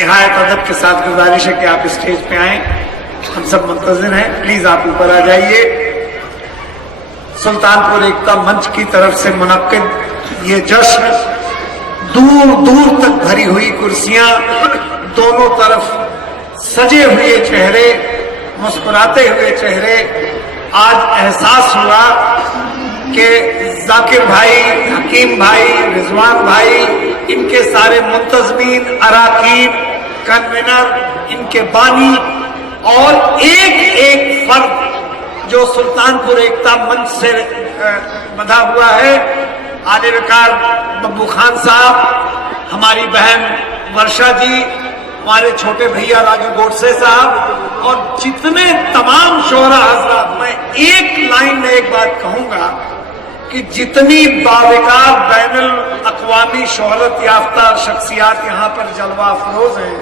निहायत अदब के साथ गुजारिश है कि आप स्टेज पे आएं, हम सब मुंतजिर हैं, प्लीज आप ऊपर आ जाइए। सुल्तानपुर एकता मंच की तरफ से मुनक्किद ये जश्न, दूर दूर तक भरी हुई कुर्सियां, दोनों तरफ सजे हुए चेहरे, मुस्कुराते हुए चेहरे। आज एहसास हुआ कि जाकिर भाई, हकीम भाई, रिजवान भाई, इनके सारे मुंतजमीन, अराकीन, कन्वीनर, इनके बानी और एक एक फर्द जो सुल्तानपुर एकता मंच से बंधा हुआ है, आले वकार बब्बू खान साहब, हमारी बहन वर्षा जी, हमारे छोटे भैया राजू गोडसे साहब और जितने तमाम शोहरा हजरात, मैं एक लाइन में एक बात कहूंगा कि जितनी बावकार बैनुल अक़वामी शोहरत याफ्ता शख्सियात यहाँ पर जलवा अफरोज हैं,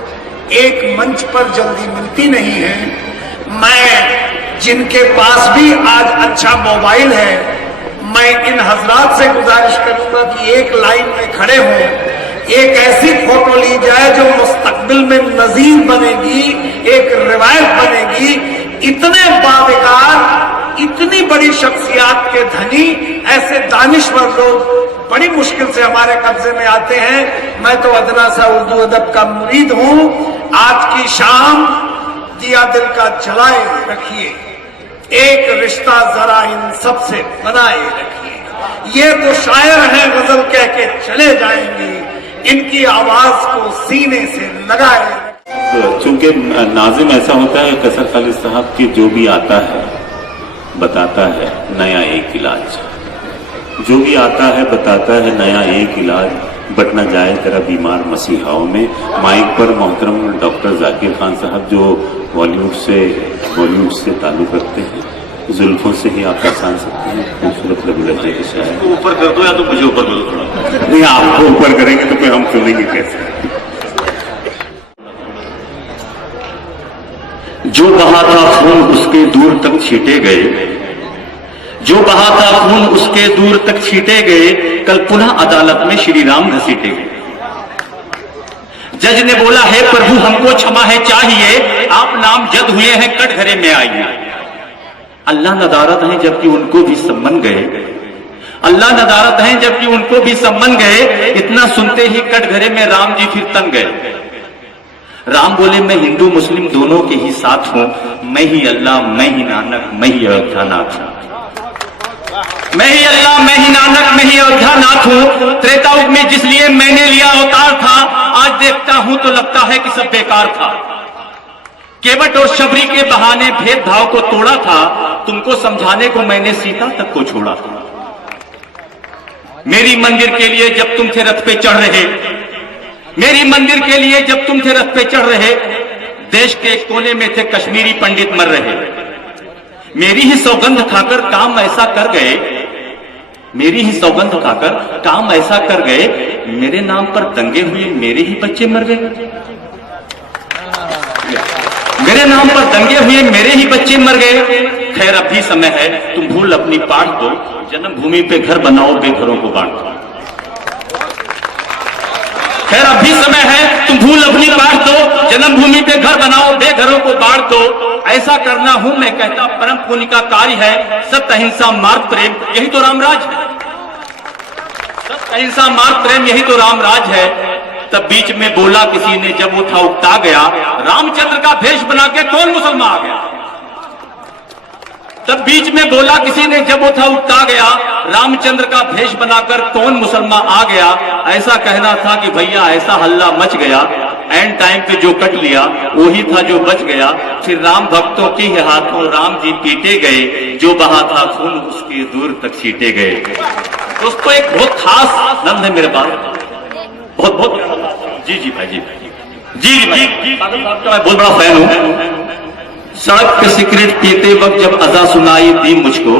एक मंच पर जल्दी मिलती नहीं है। मैं जिनके पास भी आज अच्छा मोबाइल है, मैं इन हजरात से गुजारिश करूंगा कि एक लाइन में खड़े हों, एक ऐसी फोटो ली जाए जो मुस्तकबिल में नजीर बनेगी, एक रिवायत बनेगी। इतने बावकार, इतनी बड़ी शख्सियात के धनी, ऐसे दानिश्वर लोग बड़ी मुश्किल से हमारे कब्जे में आते हैं। मैं तो अदना सा उर्दू अदब का मुरीद हूं। आज की शाम दिया दिल का जलाए रखिए, एक रिश्ता जरा इन सबसे बनाए रखिए। ये तो शायर हैं, गजल कह के चले जाएंगे, इनकी आवाज को सीने से लगाए। चूंकि नाजिम ऐसा होता है, कसर खालिद साहब की जो भी आता है बताता है नया एक इलाज, जो भी आता है बताता है नया एक इलाज, बट न जाए तेरा बीमार मसीहाओं में। माइक पर मोहतरम डॉक्टर जाकिर खान साहब जो बॉलीवुड से ताल्लुक रखते हैं, जुल्फों से ही आप पहचान सकते हैं, खूबसूरत लग रहे हैं शायद। ऊपर कर दो या तो मुझे ऊपर कर दो। नहीं, आपको ऊपर करेंगे तो फिर हम सुनेंगे कैसे। जो बहा था खून उसके दूर तक छीटे गए, जो बहा था खून उसके दूर तक छीटे गए, कल पुनः अदालत में श्री राम घसीटे गए। जज ने बोला, है प्रभु हमको क्षमा है चाहिए, आप नामजद हुए हैं कटघरे में आइए। अल्लाह नदारत हैं जबकि उनको भी सम्मन गए, अल्लाह नदारत हैं जबकि उनको भी सम्मन गए। इतना सुनते ही कटघरे में राम जी फिर तंग गए। राम बोले, मैं हिंदू मुस्लिम दोनों के ही साथ हूं, मैं ही अल्लाह, मैं ही नानक, मैं ही अयोध्यानाथ हूं। मैं ही अल्लाह, मैं ही नानक, मैं ही अयोध्यानाथ हूं। त्रेता युग में जिस लिए मैंने लिया अवतार था, आज देखता हूं तो लगता है कि सब बेकार था। केवट और शबरी के बहाने भेदभाव को तोड़ा था, तुमको समझाने को मैंने सीता तक को छोड़ा था। मेरी मंदिर के लिए जब तुम थे रथ पे चढ़ रहे, मेरी मंदिर के लिए जब तुम थे रथ पे चढ़ रहे, देश के कोने में थे कश्मीरी पंडित मर रहे। मेरी ही सौगंध खाकर काम ऐसा कर गए, मेरी ही सौगंध खाकर काम ऐसा कर गए, मेरे नाम पर दंगे हुए, मेरे ही बच्चे मर गए। मेरे नाम पर दंगे हुए, मेरे ही बच्चे मर गए। खैर अब भी समय है, तुम भूल अपनी पाठ दो, जन्मभूमि पे घर बनाओ, बेघरों को बांट दो। खैर अब भी समय है, तुम भूल अपनी बात दो, जन्मभूमि पे घर बनाओ, बेघरों को बांट दो। ऐसा करना हूं मैं कहता परम पुण्य का कार्य है, सत्य अहिंसा मार्ग प्रेम यही तो रामराज है। सत्य अहिंसा मार्ग प्रेम यही तो रामराज है। तब बीच में बोला किसी ने, जब वो था उकता गया, रामचंद्र का भेष बना के कौन मुसलमान आ गया। तब बीच में बोला किसी ने, जब वो था उकता गया, रामचंद्र का भेष बनाकर कौन मुसलमान आ गया। ऐसा कहना था कि भैया ऐसा हल्ला मच गया, एंड टाइम पे जो कट लिया वही था जो बच गया। फिर राम भक्तों के ही हाथों राम जी पीटे गए, जो बहा था खून उसके दूर तक छीटे गए। दोस्तों एक बहुत खास नंद है मेरे पास, बहुत बहुत जी जी भाई जी जी जी मैं बहुत बड़ा फैन हूं। सड़क पे सिगरेट पीते वक्त जब अज़ा सुनाई दी मुझको,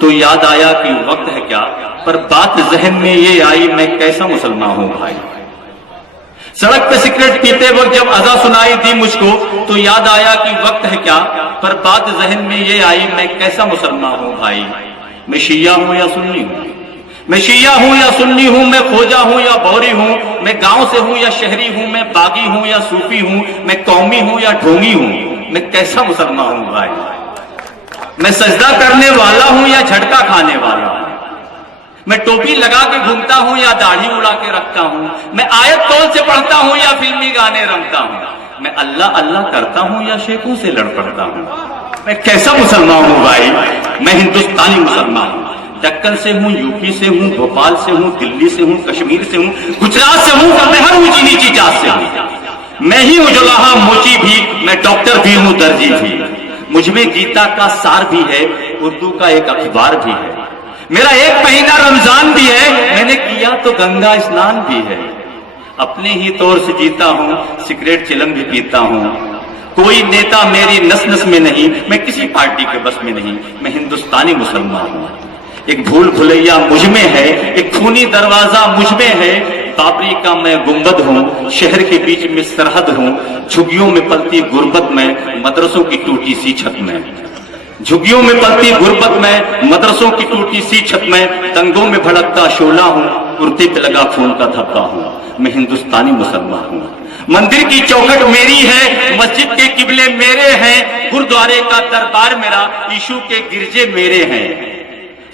तो याद आया कि वक्त है क्या, पर बात जहन में ये आई मैं कैसा मुसलमान हूं भाई। सड़क पे सिगरेट पीते वक्त जब अज़ा सुनाई दी मुझको, तो याद आया कि वक्त है क्या, पर बात जहन में ये आई मैं कैसा मुसलमान हूं भाई। मैं शिया हूं या सुन्नी हूं, میں شیعہ ہوں یا سنی ہوں، میں کھوجا ہوں یا بوری ہوں، میں گاؤں سے ہوں یا شہری ہوں، میں باغی ہوں یا صوفی ہوں، میں قومی ہوں یا ڈھونگی ہوں، میں کیسا مسلمان ہوں بھائی؟ میں سجدہ کرنے والا ہوں یا جھٹکا کھانے والا ہوں؟ میں ٹوپی لگا کے گھومتا ہوں یا داڑھی اڑا کے رکھتا ہوں؟ میں آیت تول سے پڑھتا ہوں یا فلمی گانے رنگتا ہوں؟ میں اللہ اللہ کرتا ہوں یا شیخوں سے لڑ پڑتا ہوں؟ میں کیسا مسلمان ہوں بھائی؟ میں ہندوستانی مسلمان ہوں، دکن سے ہوں، یو پی سے ہوں، بھوپال سے ہوں، دلی سے ہوں، کشمیر سے ہوں، گجرات سے ہوں، میں ہر اونچی نیچی جات سے ہوں۔ میں ہی ہوں جلاہا موچی بھی، میں ڈاکٹر بھی ہوں، درجی بھی۔ مجھ میں گیتا کا سار بھی ہے، اردو کا ایک اخبار بھی ہے، میرا ایک مہینہ رمضان بھی ہے، میں نے کیا تو گنگا اسنان بھی ہے۔ اپنے ہی طور سے جیتا ہوں، سگریٹ چلم بھی پیتا ہوں، کوئی نیتا میری نس نس میں نہیں، میں کسی پارٹی کے بس میں نہیں، میں ہندوستانی مسلمان ہوں۔ ایک بھول بھلیا مجھ میں ہے، ایک خونی دروازہ مجھ میں ہے، بابری کا میں گنبد ہوں، شہر کے بیچ میں سرحد ہوں، جھگیوں میں پلتی غربت میں، مدرسوں کی ٹوٹی سی چھت میں، جھگیوں میں پلتی غربت میں، مدرسوں کی ٹوٹی سی چھت میں، تنگوں میں بھڑکتا شعلہ ہوں، کرتے پہ لگا خون کا دھبا ہوں، میں ہندوستانی مسلمان ہوں۔ مندر کی چوکھٹ میری ہے، مسجد کے قبلے میرے ہیں، گردوارے کا دربار میرا، یشو کے گرجے میرے ہیں۔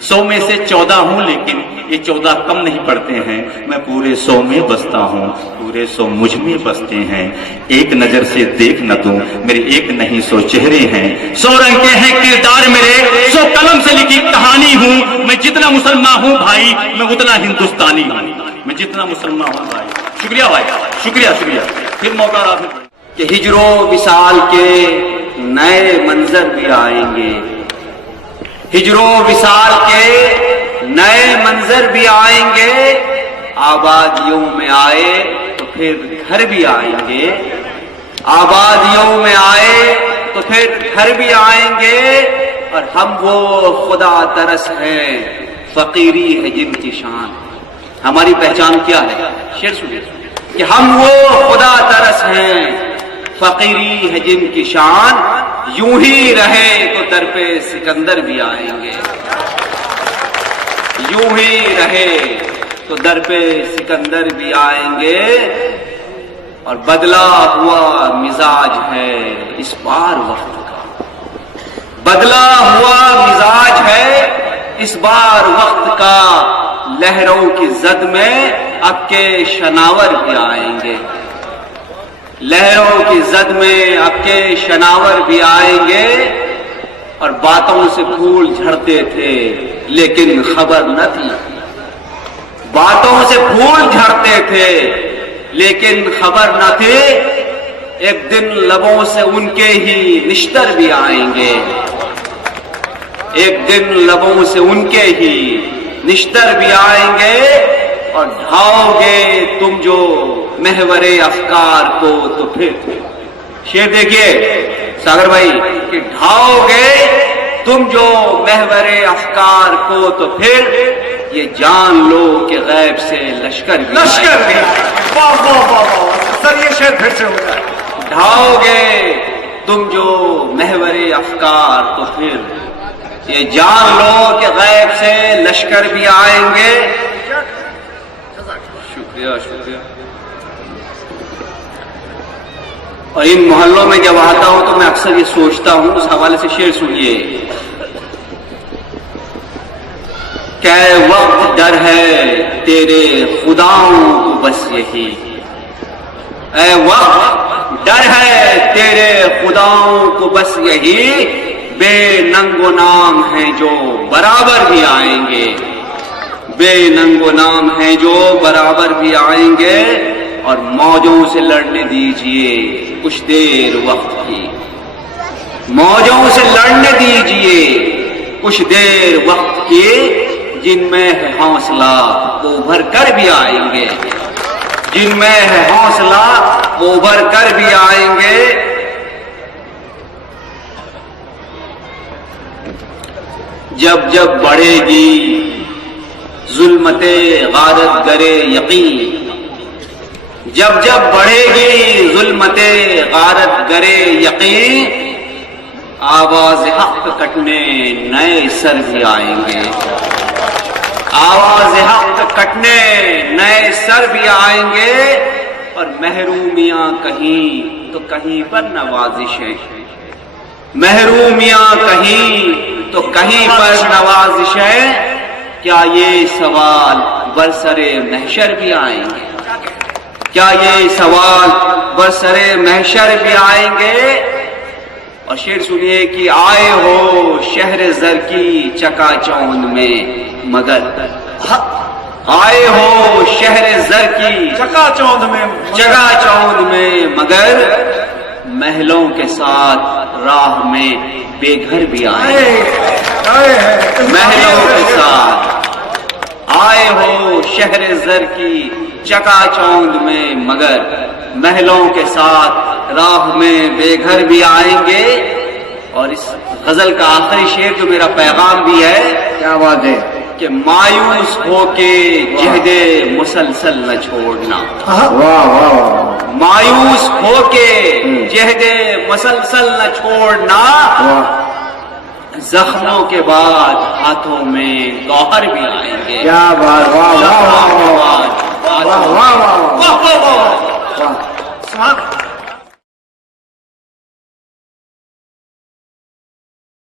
100 میں سے 14 ہوں، لیکن یہ 14 کم نہیں پڑتے ہیں، میں پورے 100 میں بستا ہوں، پورے 100 مجھ میں بستے ہیں۔ ایک نظر سے دیکھ نہ دوں، میرے ایک نہیں 100 چہرے ہیں، 100 رنگ کے ہیں کردار میرے، 100 قلم سے لکھی کہانی ہوں۔ میں جتنا مسلمان ہوں بھائی، میں اتنا ہندوستانی ہوں، میں جتنا مسلمان ہوں بھائی۔ شکریہ بھائی، شکریہ شکریہ۔ پھر موقع رہا کہ ہجر و وصال کے نئے منظر بھی آئیں گے، ہجر و وصال کے نئے منظر بھی آئیں گے، آبادیوں میں آئے تو پھر گھر بھی آئیں گے، آبادیوں میں آئے تو پھر گھر بھی آئیں گے، اور ہم وہ خدا ترس ہیں، فقیری ہے جن کی شان۔ ہماری پہچان کیا ہے؟ شعر سنیے کہ ہم وہ خدا ترس ہیں، فقیری ہے جن کی شان، یوں ہی رہے تو در پہ سکندر بھی آئیں گے، یوں ہی رہے تو در پہ سکندر بھی آئیں گے، اور بدلا ہوا مزاج ہے اس بار وقت کا، بدلا ہوا مزاج ہے اس بار وقت کا، لہروں کی زد میں اب کے شناور بھی آئیں گے، لہروں کی زد میں اب کے شناور بھی آئیں گے، اور باتوں سے پھول جھڑتے تھے لیکن خبر نہ تھی، باتوں سے پھول جھڑتے تھے لیکن خبر نہ تھی، ایک دن لبوں سے ان کے ہی نشتر بھی آئیں گے، ایک دن لبوں سے ان کے ہی نشتر بھی آئیں گے، اور ڈھاؤ گے تم جو محور افکار کو تو پھر شعر دیکھیے ساگر بھائی کہ ڈھاؤ گے تم جو محور افکار کو تو پھر یہ جان لو کہ غیب سے لشکر بھی واہ واہ واہ واہ، سر یہ شعر پھر سے ہوتا ہے۔ ڈھاؤ گے تم جو محور افکار تو پھر یہ جان لو کہ غیب سے لشکر بھی آئیں گے۔ شکریہ شکریہ۔ اور ان محلوں میں جب آتا ہوں تو میں اکثر یہ سوچتا ہوں، اس حوالے سے شعر سنیے کہ وقت ڈر ہے تیرے خداؤں کو بس یہی، اے وقت ڈر ہے تیرے خداؤں کو بس یہی، بے ننگ و نام ہیں جو برابر بھی آئیں گے، بے ننگ و نام ہیں جو برابر بھی آئیں گے، اور موجوں سے لڑنے دیجئے کچھ دیر وقت کی، موجوں سے لڑنے دیجئے کچھ دیر وقت کی، جن میں ہے حوصلہ وہ ابھر کر بھی آئیں گے، جن میں ہے حوصلہ وہ ابھر کر بھی آئیں گے۔ جب جب بڑھے گی ظلمت غارت گرے یقین، جب جب بڑھے گی ظلمت غارت گرے یقین، آواز حق کٹنے نئے سر بھی آئیں گے، आवाज हक कटने नए सर भी आएंगे और महरूमियां कहीं तो कहीं पर नवाजिशें, महरूमियां कहीं तो कहीं पर नवाजिशें। क्या ये सवाल बरसरे महशर भी आएंगे, क्या ये सवाल बरसरे महशर भी आएंगे। और शेर सुनिए कि आए हो शहर जर की चकाचौंध में मगर, आए हो शहर जर की चकाचौंध में मगर महलों के साथ राह में बेघर भी आए, महलों के साथ आए हो शहर जर की चकाचौंध में मगर महलों के साथ राह में बेघर भी आएंगे। और इस गजल का आखिरी शेर जो मेरा पैगाम भी है, क्या बात है, कि मायूस होके जहदे मुसलसल न छोड़ना, वाह वाह वाह, मायूस होके जहदे मुसलसल न छोड़ना। जख्मों के बाद हाथों में गौहर भी आएंगे। क्या बात, वाह वाह वाह वाह वाह वाह वाह वाह वाह वाह।